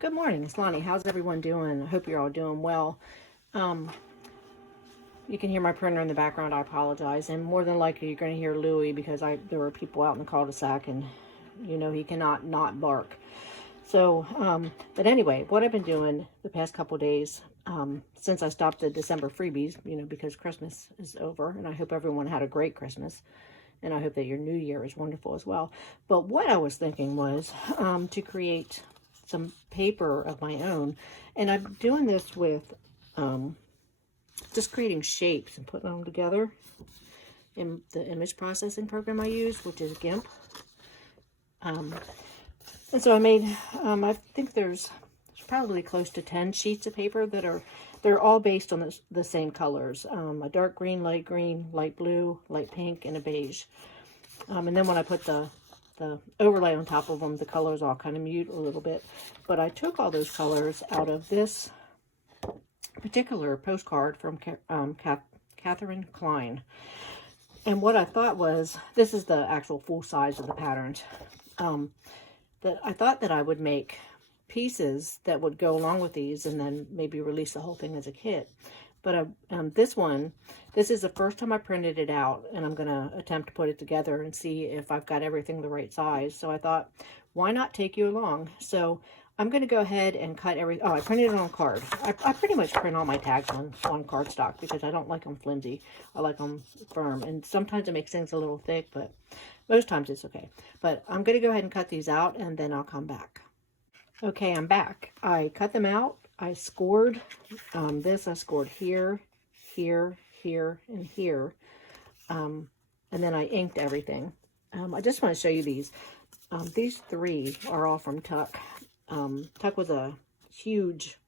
Good morning, it's Lonnie. How's everyone doing? I hope you're all doing well. Um, you can hear my printer in the background. I apologize. And more than likely, you're going to hear Louie because there were people out in the cul-de-sac, and you know he cannot not bark. So, but anyway, what I've been doing the past couple days, since I stopped the December freebies, because Christmas is over, and I hope everyone had a great Christmas, and I hope that your new year is wonderful as well. But what I was thinking was to create some paper of my own, and I'm doing this with just creating shapes and putting them together in the image processing program I use, which is GIMP. And so I made, I think there's probably close to 10 sheets of paper they're all based on the same colors, a dark green, light blue, light pink, and a beige. And then when I put the overlay on top of them, the colors all kind of mute a little bit. But I took all those colors out of this particular postcard from Catherine Klein. And what I thought was, this is the actual full size of the patterns, that I thought that I would make pieces that would go along with these and then maybe release the whole thing as a kit. But this is the first time I printed it out, and I'm going to attempt to put it together and see if I've got everything the right size. So I thought, why not take you along? So I'm going to go ahead and cut I printed it on card. I pretty much print all my tags on cardstock because I don't like them flimsy. I like them firm, and sometimes it makes things a little thick, but most times it's okay. But I'm going to go ahead and cut these out, and then I'll come back. Okay, I'm back. I cut them out. I scored I scored here, here, here, and here. And then I inked everything. I just want to show you these. These three are all from Tuck. Tuck was a huge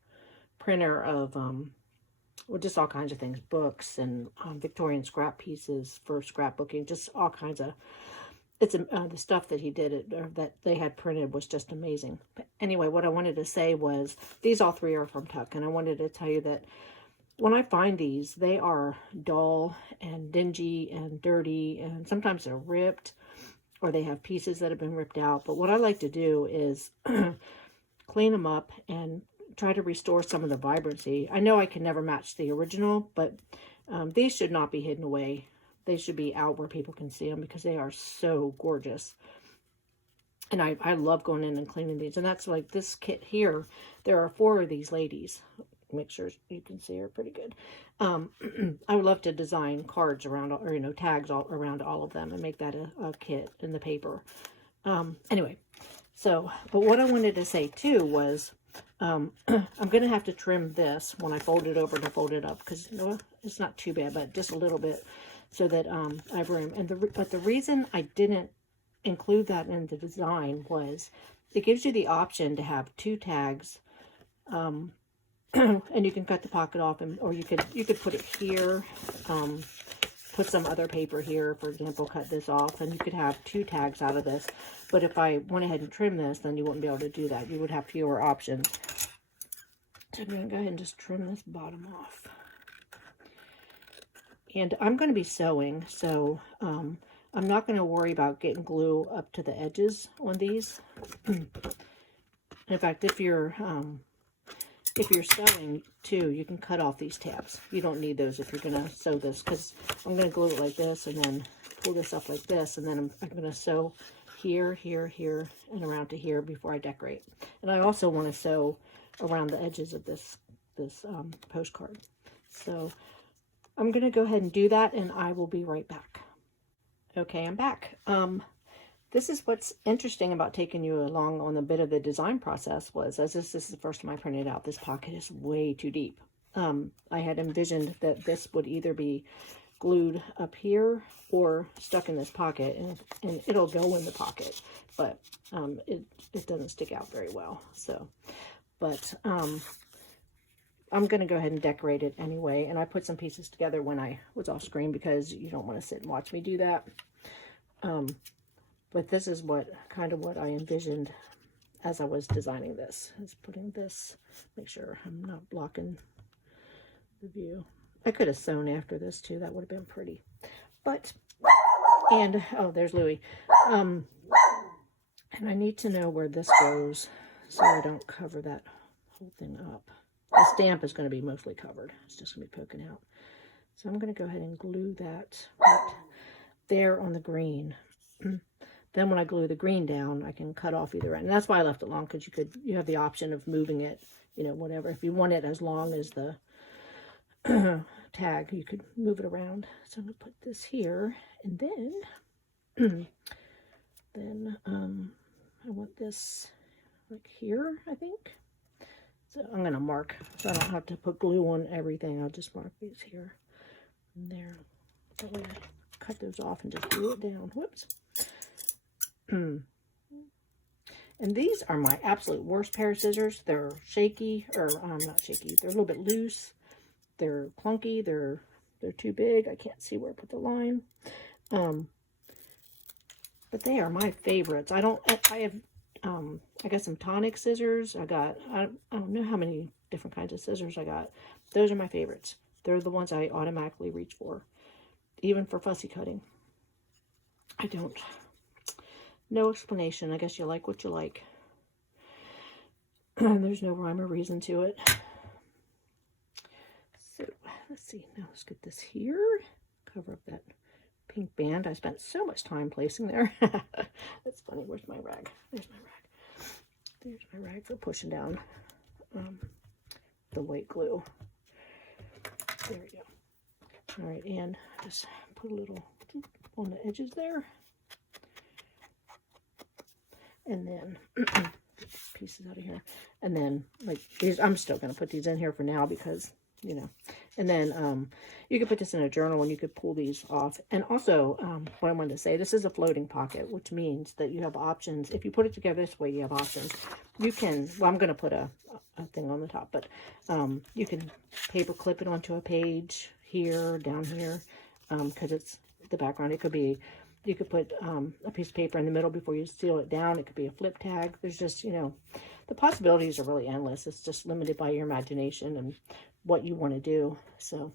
printer of, well, just all kinds of things. Books and Victorian scrap pieces for scrapbooking. Just all kinds of... the stuff that he did, or that they had printed, was just amazing. But anyway, what I wanted to say was, these all three are from Tuck, and I wanted to tell you that when I find these, they are dull and dingy and dirty, and sometimes they're ripped, or they have pieces that have been ripped out. But what I like to do is clean them up and try to restore some of the vibrancy. I know I can never match the original, but these should not be hidden away. They should be out where people can see them because they are so gorgeous. And I love going in and cleaning these. And that's like this kit here. There are 4 of these ladies. Make sure you can see her pretty good. I would love to design cards around, or tags all around all of them and make that a kit in the paper. Anyway, so, but what I wanted to say too was, I'm going to have to trim this when I fold it over to fold it up, because it's not too bad, but just a little bit, so that I have room. But the reason I didn't include that in the design was it gives you the option to have 2 tags, and you can cut the pocket off, or you could put it here, put some other paper here, for example, cut this off, and you could have 2 tags out of this. But if I went ahead and trimmed this, then you wouldn't be able to do that. You would have fewer options. So I'm going to go ahead and just trim this bottom off. And I'm going to be sewing, so I'm not going to worry about getting glue up to the edges on these. In fact, if you're sewing too, you can cut off these tabs. You don't need those if you're going to sew this, because I'm going to glue it like this and then pull this up like this, and then I'm going to sew here, here, here, and around to here before I decorate. And I also want to sew around the edges of this postcard. So I'm going to go ahead and do that, and I will be right back. Okay, I'm back. This is what's interesting about taking you along on a bit of the design process was, as this is the first time I printed out, this pocket is way too deep. I had envisioned that this would either be glued up here or stuck in this pocket, and it'll go in the pocket, but it doesn't stick out very well. So, but I'm going to go ahead and decorate it anyway, and I put some pieces together when I was off screen because you don't want to sit and watch me do that. But this is what I envisioned as I was designing this, is putting this, make sure I'm not blocking the view. I could have sewn after this too, that would have been pretty. But, and, oh, there's Louie. And I need to know where this goes. so I don't cover that whole thing up. The stamp is going to be mostly covered. It's just going to be poking out. So I'm going to go ahead and glue that right there on the green. Then when I glue the green down, I can cut off either end. And that's why I left it long, because you have the option of moving it, you know, whatever. If you want it as long as the tag, you could move it around. So I'm going to put this here, and then I want this like here, I think. So I'm going to mark, so I don't have to put glue on everything. I'll just mark these here and there. That way I cut those off and just glue it down. Whoops. And these are my absolute worst pair of scissors. They're shaky, or not shaky. They're a little bit loose. They're clunky. They're too big. I can't see where I put the line. But they are my favorites. I have I got some tonic scissors. I don't know how many different kinds of scissors I got. Those are my favorites. They're the ones I automatically reach for, even for fussy cutting. No explanation. I guess you like what you like. There's no rhyme or reason to it. So let's see. Now let's get this here. Cover up that pink band I spent so much time placing there. That's funny. Where's my rag? There's my rag. There's my rag for pushing down the white glue. There we go. All right, and just put a little on the edges there. And then pieces out of here. And then like these, I'm still going to put these in here for now because, you know. And then you could put this in a journal and you could pull these off. And also, what I wanted to say, this is a floating pocket, which means that you have options. If you put it together this way, you have options. You can, well, I'm going to put a thing on the top, but you can paper clip it onto a page here, down here, because it's the background. It could be, you could put a piece of paper in the middle before you seal it down. It could be a flip tag. There's just, you know, the possibilities are really endless. It's just limited by your imagination and what you want to do. So,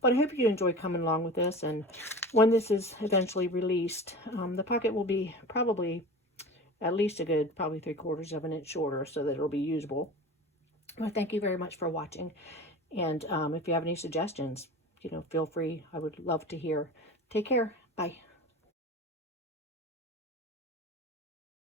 but I hope you enjoy coming along with this. And when this is eventually released, the pocket will be probably at least a good, probably 3/4 of an inch shorter so that it'll be usable. Well, thank you very much for watching. And if you have any suggestions, you know, feel free. I would love to hear. Take care. Bye.